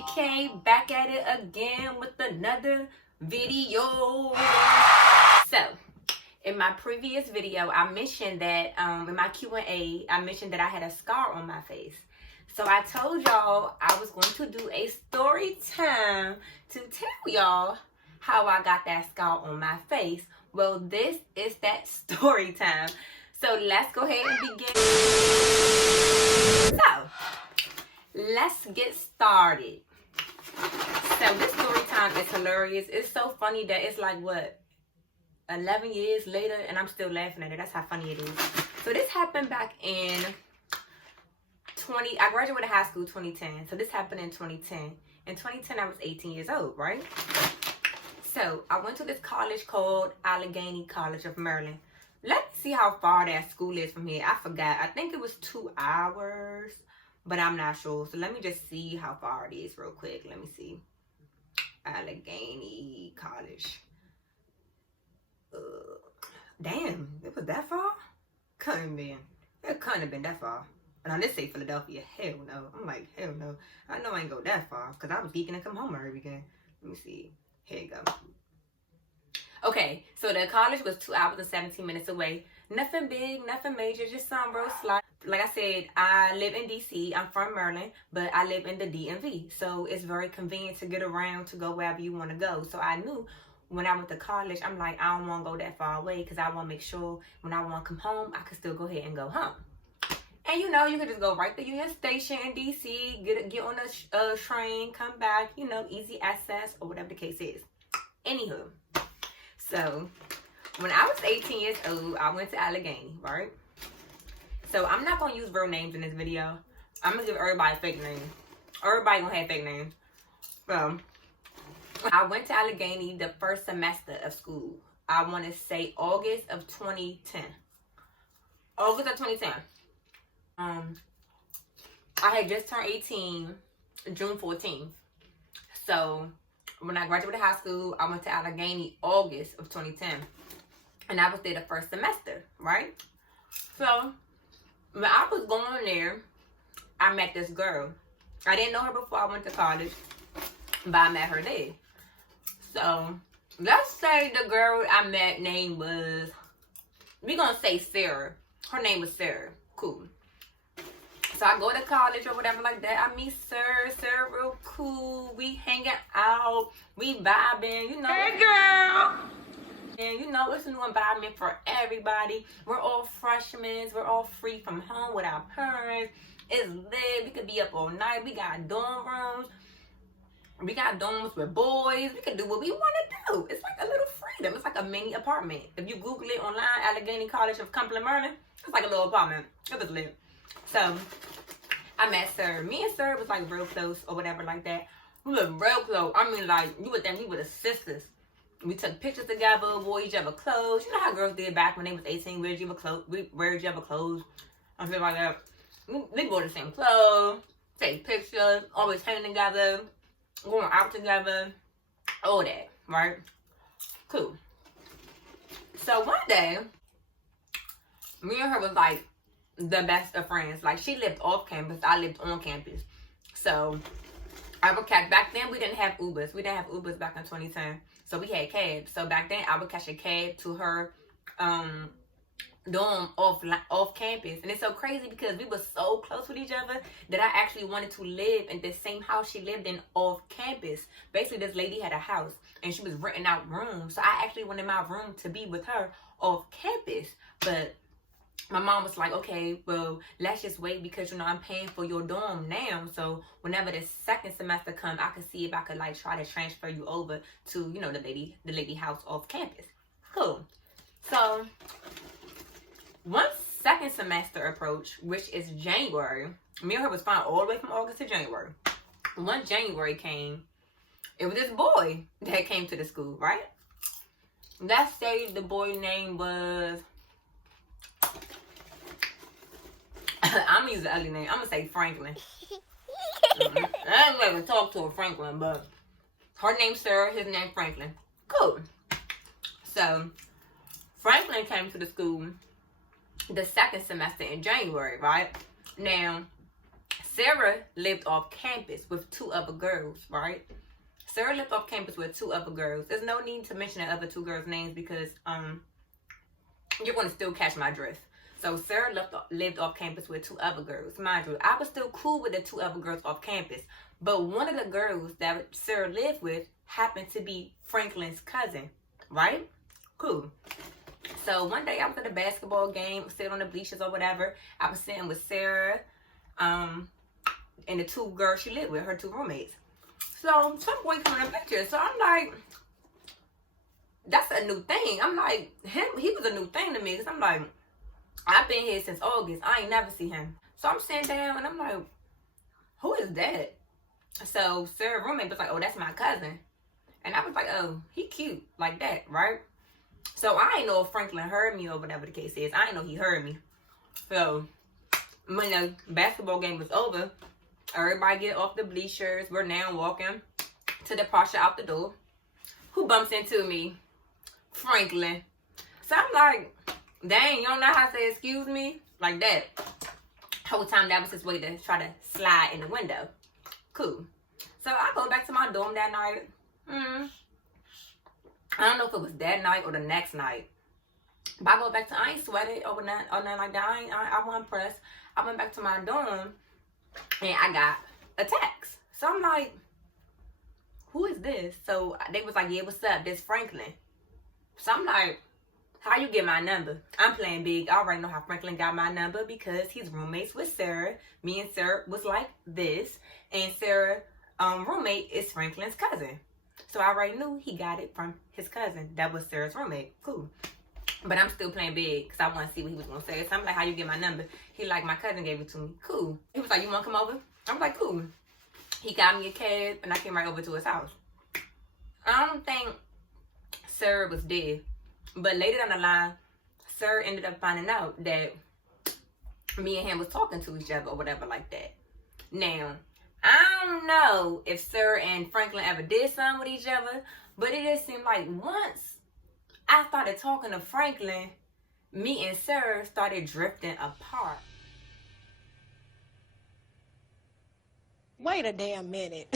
Big K back at it again with another video. So, in my previous video, I mentioned that in my Q&A, I mentioned that I had a scar on my face. So I told y'all I was going to do a story time to tell y'all how I got that scar on my face. Well, this is that story time. So let's go ahead and begin. So, let's get started. So this story time is hilarious. It's so funny that it's like, what, 11 years later and I'm still laughing at it. That's how funny it is. So this happened back in I graduated high school 2010. So this happened in 2010. In 2010, I was 18 years old, right? So I went to this college called Allegheny College of Maryland. Let's see how far that school is from here. I forgot. I think it was 2 hours, but I'm not sure. So let me just see how far it is real quick. Let me see. Allegheny College. Damn, it was that far? Couldn't have been. It couldn't have been that far. And on this say Philadelphia, hell no. I'm like, hell no. I know I ain't go that far because I was geeking to come home every weekend. Let me see. Here you go. Okay, so the college was 2 hours and 17 minutes away. Nothing big, nothing major, just some real slight. Like I said, I live in DC. I'm from Maryland, but I live in the DMV. So it's very convenient to get around, to go wherever you want to go. So I knew when I went to college, I'm like, I don't want to go that far away because I want to make sure when I want to come home, I can still go ahead and go home. And you know, you could just go right to Union Station in DC, get on a train, come back, you know, easy access or whatever the case is. Anywho, so when I was 18 years old, I went to Allegheny, right? So I'm not going to use real names in this video. I'm going to give everybody a fake name. Everybody going to have fake names. So I went to Allegheny the first semester of school. I want to say August of 2010. August of 2010. I had just turned 18 June 14th. So when I graduated high school, I went to Allegheny August of 2010. And I was there the first semester, right? So when I was going there, I met this girl. I didn't know her before I went to college, but I met her there. So let's say the girl I met name was, we're going to say Sarah. Her name was Sarah. Cool. So I go to college or whatever like that. I meet Sarah real cool. We hanging out. We vibing, you know. Hey, girl. And you know, it's a new environment for everybody. We're all freshmen. We're all free from home with our parents. It's lit. We could be up all night. We got dorm rooms. We got dorms with boys. We can do what we want to do. It's like a little freedom. It's like a mini apartment. If you Google it online, Allegheny College of Cumberland, Maryland, it's like a little apartment. It was lit. So I met Sarah. Me and Sarah was like real close or whatever like that. We were real close. I mean, like, you would think we were the sisters. We took pictures together, wore each other clothes. You know how girls did back when they was 18, wear each other clothes. I feel like that. We wore the same clothes, take pictures, always hanging together, going out together, all that, right? Cool. So one day, me and her was like the best of friends. Like, she lived off campus, I lived on campus. So I would catch, back then we didn't have Ubers. We didn't have Ubers back in 2010. So we had cabs. So back then I would catch a cab to her dorm off campus. And it's so crazy because we were so close with each other that I actually wanted to live in the same house she lived in off campus. Basically, this lady had a house and she was renting out rooms. So I actually wanted my room to be with her off campus. But my mom was like, okay, well, let's just wait because, you know, I'm paying for your dorm now. So whenever the second semester comes, I could see if I could, like, try to transfer you over to, you know, the lady house off campus. Cool. So once second semester approached, which is January, me and her was fine all the way from August to January. Once January came, it was this boy that came to the school, right? Let's say the boy name was, I'm gonna use the ugly name. I'm gonna say Franklin. I ain't gonna talk to her Franklin, but her name's Sarah, his name Franklin. Cool. So Franklin came to the school the second semester in January, right? Now, Sarah lived off campus with 2 other girls, right? Sarah lived off campus with 2 other girls. There's no need to mention the other 2 girls' names because you're going to still catch my drift. So Sarah lived off campus with 2 other girls. Mind you, I was still cool with the 2 other girls off campus. But one of the girls that Sarah lived with happened to be Franklin's cousin, right? Cool. So one day I was at a basketball game, sitting on the bleachers or whatever. I was sitting with Sarah and the 2 girls she lived with, her 2 roommates. So some boy coming in the picture. So I'm like, that's a new thing. I'm like, he was a new thing to me. Because I'm like, I've been here since August. I ain't never see him. So I'm sitting down and I'm like, who is that? So Sarah's roommate was like, oh, that's my cousin. And I was like, oh, he cute like that, right? So I ain't know if Franklin heard me or whatever the case is. I ain't know he heard me. So when the basketball game was over, everybody get off the bleachers. We're now walking to departure out the door. Who bumps into me? Franklin. So I'm like, dang, you don't know how to say excuse me? Like that. Whole time that was his way to try to slide in the window. Cool. So I go back to my dorm that night. I don't know if it was that night or the next night. But I go back to, I ain't sweated over nothing like that. I wasn't pressed. I went back to my dorm and I got a text. So I'm like, who is this? So they was like, yeah, what's up? This Franklin. So I'm like, how you get my number? I'm playing big. I already know how Franklin got my number because he's roommates with Sarah. Me and Sarah was like this. And Sarah's roommate is Franklin's cousin. So I already knew he got it from his cousin. That was Sarah's roommate. Cool. But I'm still playing big because I want to see what he was going to say. So I'm like, how you get my number? He like, my cousin gave it to me. Cool. He was like, you want to come over? I was like, cool. He got me a cab and I came right over to his house. I don't think Sarah was dead. But later down the line, Sarah ended up finding out that me and him was talking to each other or whatever like that. Now, I don't know if Sarah and Franklin ever did something with each other, but it just seemed like once I started talking to Franklin, me and Sarah started drifting apart. Wait a damn minute.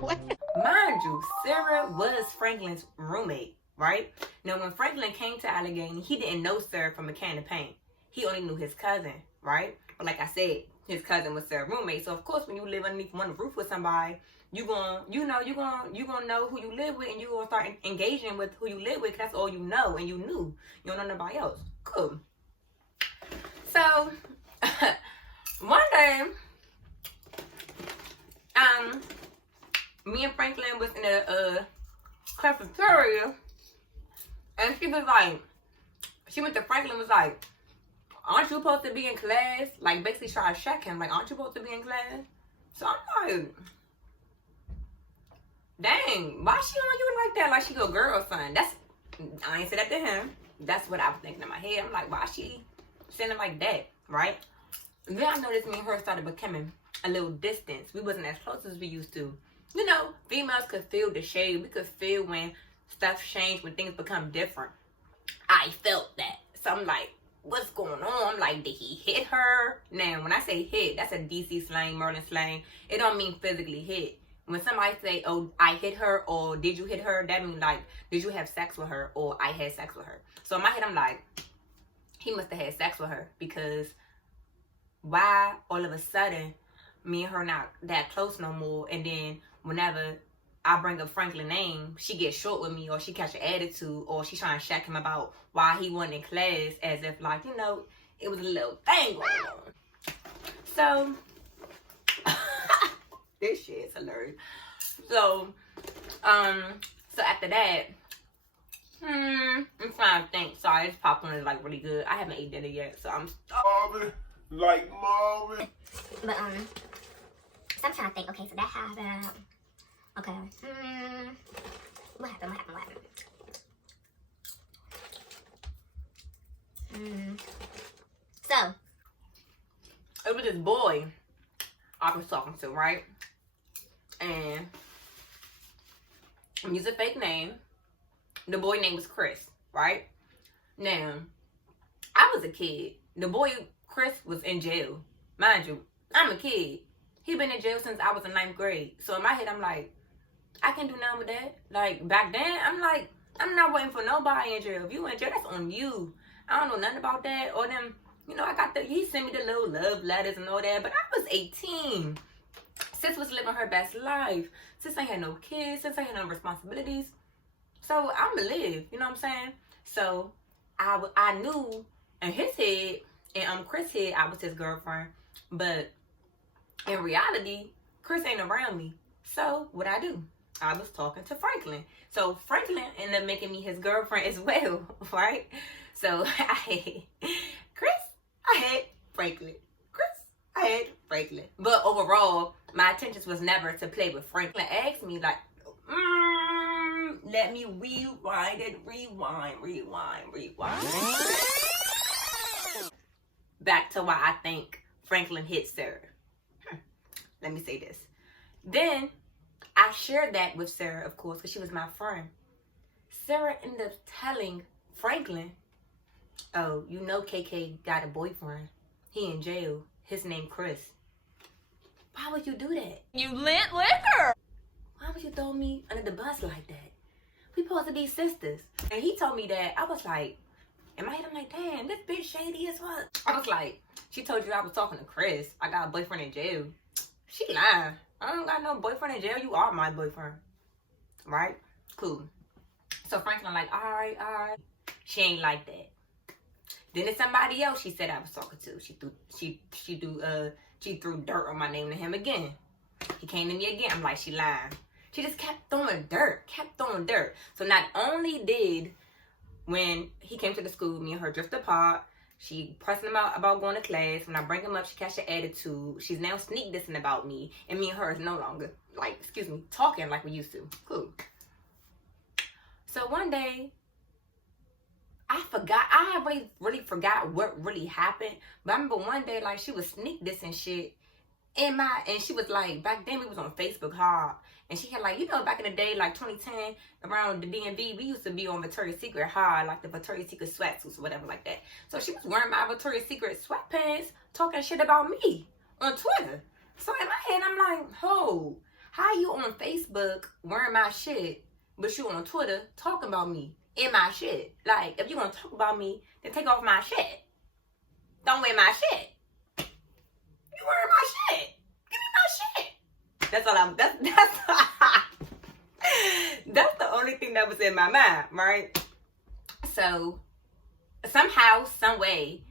What? Mind you, Sarah was Franklin's roommate, right? Now, when Franklin came to Allegheny, he didn't know Sarah from a can of paint. He only knew his cousin, right? But like I said, his cousin was Sarah's roommate. So of course, when you live underneath one roof with somebody, you gonna know who you live with, and you gonna start engaging with who you live with. 'Cause that's all you know, and you knew. You don't know nobody else. Cool. So one day, me and Franklin was in a cafeteria, and she was like, she went to Franklin, was like, aren't you supposed to be in class? Like, basically try to check him. Like, aren't you supposed to be in class? So I'm like, dang, why she on you like that? Like she your girl or something. I ain't said that to him. That's what I was thinking in my head. I'm like, why she saying it like that, right? Then I noticed me and her started becoming a little distance. We wasn't as close as we used to. You know, females could feel the shade. We could feel when stuff change, when things become different. I felt that. So I'm like, what's going on? I'm like, did he hit her? Now, when I say hit, that's a DC slang, Merlin slang. It don't mean physically hit. When somebody say, oh, I hit her, or did you hit her, that means like, did you have sex with her, or I had sex with her. So in my head, I'm like, he must have had sex with her, because why all of a sudden me and her not that close no more, and then whenever I bring up Franklin's name, she gets short with me, or she catch an attitude, or she trying to check him about why he wasn't in class, as if like, you know, it was a little thing going on. So this shit is hilarious. So so after that, I'm trying to think. Sorry, this popcorn is like really good. I haven't eaten dinner yet, so I'm Marvin, like Marvin. But so I'm trying to think. Okay, so that happened. Okay. What happened? So it was this boy I was talking to, right? And I'm using a fake name. The boy name was Chris, right? Now, I was a kid. The boy Chris was in jail. Mind you, I'm a kid. He been in jail since I was in 9th grade. So in my head, I'm like, I can't do nothing with that. Like, back then, I'm like, I'm not waiting for nobody in jail. If you in jail, that's on you. I don't know nothing about that. Or them, you know, he sent me the little love letters and all that. But I was 18. Sis was living her best life. Sis ain't had no kids. Sis ain't had no responsibilities. So I'ma live. You know what I'm saying? So I knew in his head and Chris' head, I was his girlfriend. But in reality, Chris ain't around me. So what I do? I was talking to Franklin. So Franklin ended up making me his girlfriend as well, right? So I had Chris, I had Franklin. Chris, I had Franklin. But overall, my intentions was never to play with Franklin. Asked me like, let me rewind and rewind. Back to why I think Franklin hit Sarah. Let me say this. Then I shared that with Sarah, of course, because she was my friend. Sarah ended up telling Franklin, oh, you know KK got a boyfriend. He in jail. His name Chris. Why would you do that? You lent liquor. Why would you throw me under the bus like that? We supposed to be sisters. And he told me that. I was like, in my head, I'm like, damn, this bitch shady as fuck. I was like, she told you I was talking to Chris. I got a boyfriend in jail. She lying. I don't got no boyfriend in jail. You are my boyfriend. Right? Cool. So Franklin like, all right. She ain't like that. Then it's somebody else she said I was talking to. She threw dirt on my name to him again. He came to me again. I'm like, she lying. She just kept throwing dirt. So not only did, when he came to the school, me and her drift apart. She pressing him out about going to class. When I bring him up, she catch an attitude. She's now sneak dissing about me. And me and her is no longer, talking like we used to. Cool. So one day, I forgot. I really forgot what really happened. But I remember one day, she was sneak dissing shit. And she was like, back then we was on Facebook hard. And she had back in the day, 2010, around the DMV, we used to be on Victoria's Secret hard, the Victoria's Secret sweatsuits or whatever like that. So she was wearing my Victoria's Secret sweatpants, talking shit about me on Twitter. So in my head, I'm like, ho, how you on Facebook wearing my shit, but you on Twitter talking about me in my shit? If you want to talk about me, then take off my shit. Don't wear my shit. You wearing my shit. Give me my shit. That's the only thing that was in my mind, right? So somehow, some way,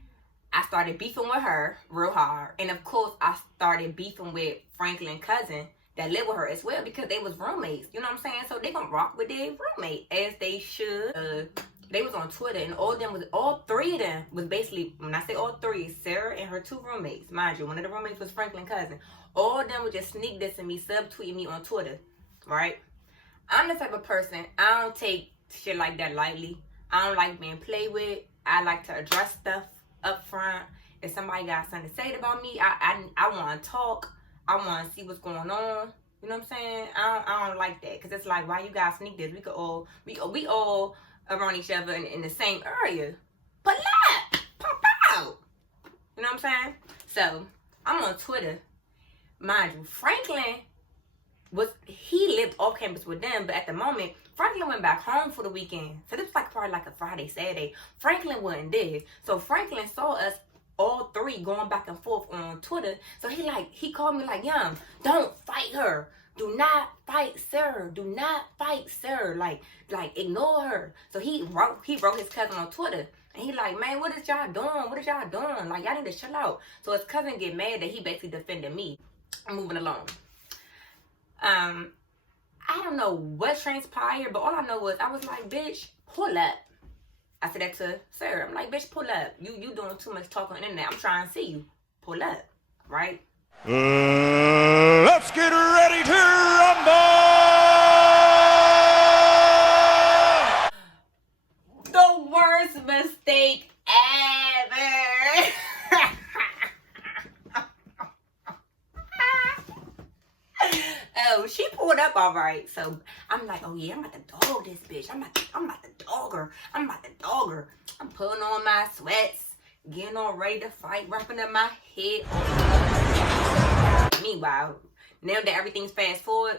I started beefing with her real hard. And of course, I started beefing with Franklin's cousin that lived with her as well, because they was roommates. You know what I'm saying? So they gonna rock with their roommate, as they should. They was on Twitter, and all three of them was basically, when I say all three, Sarah and her two roommates. Mind you, one of the roommates was Franklin's cousin. All of them were just sneak dissing me, subtweeting me on Twitter, right? I'm the type of person, I don't take shit like that lightly. I don't like being played with. I like to address stuff up front. If somebody got something to say about me, I want to talk. I want to see what's going on. You know what I'm saying? I don't like that, because it's like, why you guys sneak this? We all around each other in the same area. But pop out. You know what I'm saying? So I'm on Twitter. Mind you, Franklin he lived off campus with them, but at the moment, Franklin went back home for the weekend. So this was probably a Friday, Saturday. Franklin wasn't there. So Franklin saw us all three going back and forth on Twitter. So he called me Young, don't fight her. Do not fight Sarah. Do not fight Sarah. Ignore her. So he wrote his cousin on Twitter. And he man, what is y'all doing? Y'all need to chill out. So his cousin get mad that he basically defended me. I'm moving along. I don't know what transpired, but all I know was I was like, bitch, pull up. I said that to Sarah. I'm like, bitch, pull up. You doing too much talking on the internet. I'm trying to see you. Pull up. Right? Let's get ready to rumble! The worst mistake ever. Oh, she pulled up all right. So I'm like, oh yeah, I'm about to dog this bitch. I'm about to dog her. I'm putting on my sweats, getting all ready to fight, wrapping up my head. Meanwhile, child. Now that everything's fast forward,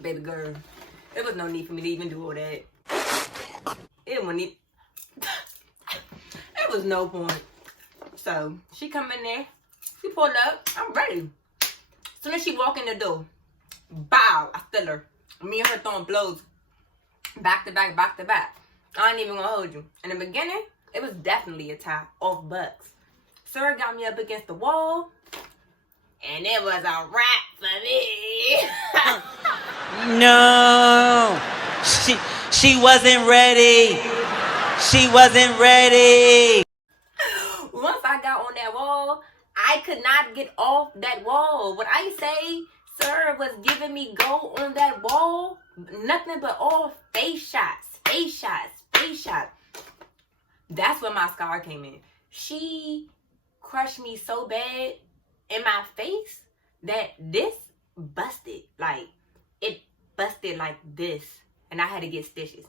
baby girl, there was no need for me to even do all that. It wasn't even, there was no point. So she come in there, she pulled up, I'm ready. As soon as she walk in the door, bow, I feel her. Me and her throwing blows back to back, back to back. I ain't even gonna hold you. In the beginning, it was definitely a tie off Bucks. Sir got me up against the wall, and it was a wrap for me. No, she wasn't ready. She wasn't ready. Once I got on that wall, I could not get off that wall. When I say Sir was giving me go on that wall, nothing but all face shots, face shots, face shots. That's when my scar came in. She crushed me so bad in my face that this busted. Like, it busted like this. And I had to get stitches.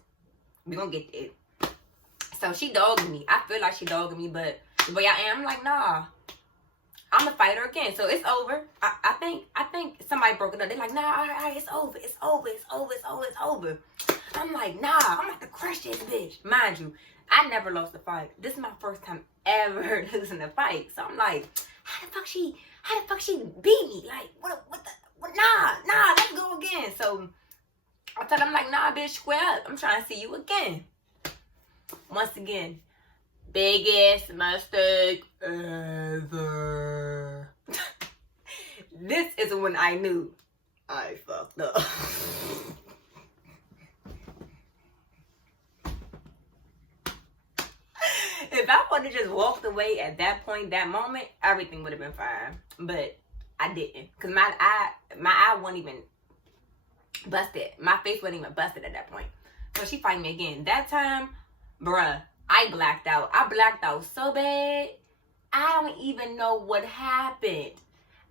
We're gonna get it. So she dogged me. I feel like she dogged me, but the way I am, I'm like, nah. I'm gonna fight her again. So it's over. I think somebody broke it up. They're like, nah, all right, it's over. It's over. It's over. It's over. It's over. I'm like, nah, I'm about to crush this bitch. Mind you, I never lost a fight. This is my first time ever losing a fight. So I'm like, how the fuck she beat me? Like, nah, let's go again. So I told her, I'm like, nah, bitch, square up. I'm trying to see you again. Once again, biggest mistake ever. This is when I knew I fucked up. If I would have just walked away at that point, that moment, everything would have been fine. But I didn't. Because my eye wasn't even busted. My face wasn't even busted at that point. So she fight me again. That time, bruh, I blacked out. I blacked out so bad, I don't even know what happened.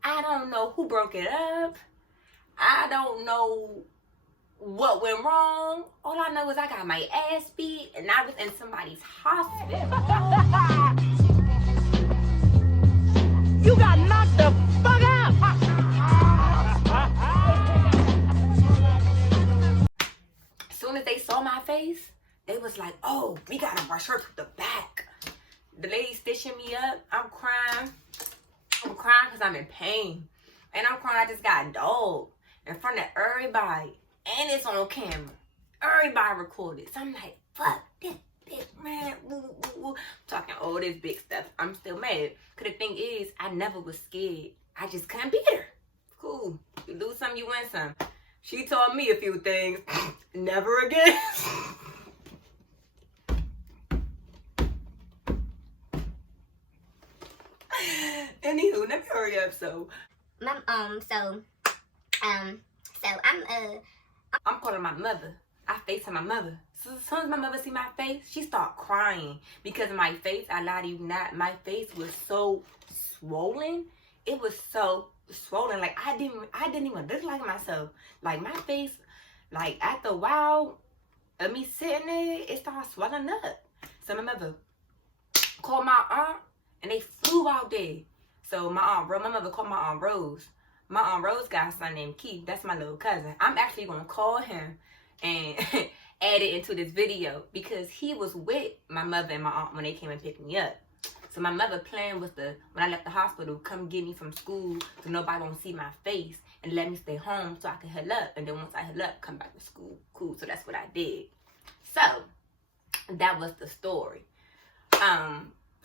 I don't know who broke it up. I don't know what went wrong. All I know is I got my ass beat and I was in somebody's hospital. You got knocked the fuck out. As soon as they saw my face, they was like, oh, we gotta rush her to the back. The lady stitching me up. I'm crying. I'm crying because I'm in pain. And I'm crying I just got dogged in front of everybody. And it's on camera. Everybody recorded. So I'm like, fuck this bitch, man. Talking all this big stuff. I'm still mad. Because the thing is, I never was scared. I just couldn't beat her. Cool. You lose some, you win some. She taught me a few things. Never again. Anywho, let me hurry up. So I'm calling my mother. I FaceTime my mother. So as soon as my mother see my face, she start crying because of my face. I lie to you not. My face was so swollen. It was so swollen. Like I didn't even look like myself. Like my face, like after a while of me sitting there, it started swelling up. So my mother called my aunt and they flew out there. So my mother called my Aunt Rose. My Aunt Rose got a son named Keith. That's my little cousin. I'm actually going to call him and add it into this video because he was with my mother and my aunt when they came and picked me up. So my mother plan was to, when I left the hospital, come get me from school so nobody won't see my face and let me stay home so I can heal up. And then once I heal up, come back to school. Cool. So that's what I did. So that was the story.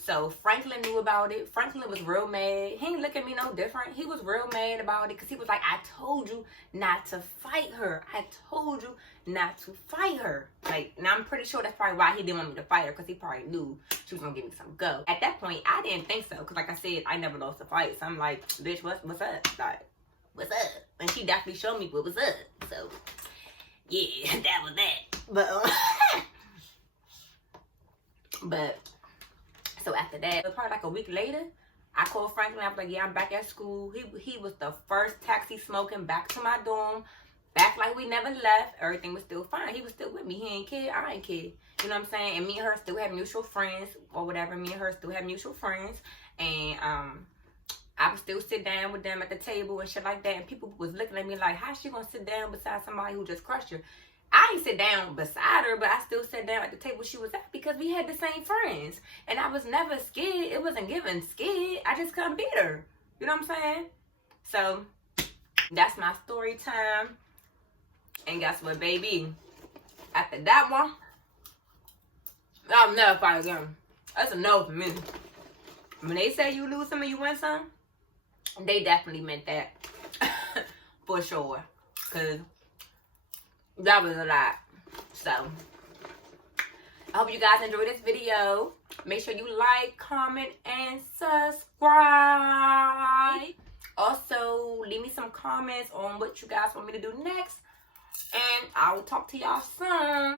So Franklin knew about it. Franklin was real mad. He didn't look at me no different. He was real mad about it because he was like, I told you not to fight her. I told you not to fight her. Like, and I'm pretty sure that's probably why he didn't want me to fight her because he probably knew she was going to give me some go. At that point, I didn't think so because like I said, I never lost a fight. So I'm like, bitch, what's up? Like, what's up? And she definitely showed me what was up. So, yeah, that was that. But so after that, probably like a week later, I called Franklin. I was like, yeah, I'm back at school. He was the first taxi smoking back to my dorm. Back like we never left. Everything was still fine. He was still with me. He ain't kid. I ain't kid. You know what I'm saying? And me and her still have mutual friends or whatever. Me and her still have mutual friends. And I would still sit down with them at the table and shit like that. And people was looking at me like, how's she gonna sit down beside somebody who just crushed her? I didn't sit down beside her, but I still sat down at the table she was at because we had the same friends. And I was never scared. It wasn't giving scared. I just couldn't beat her. You know what I'm saying? So, that's my story time. And guess what, baby? After that one, I'll never fight again. That's a no for me. When they say you lose some and you win some, they definitely meant that. For sure. Because that was a lot. So, I hope you guys enjoyed this video. Make sure you like, comment, and subscribe. Also, leave me some comments on what you guys want me to do next. And I will talk to y'all soon.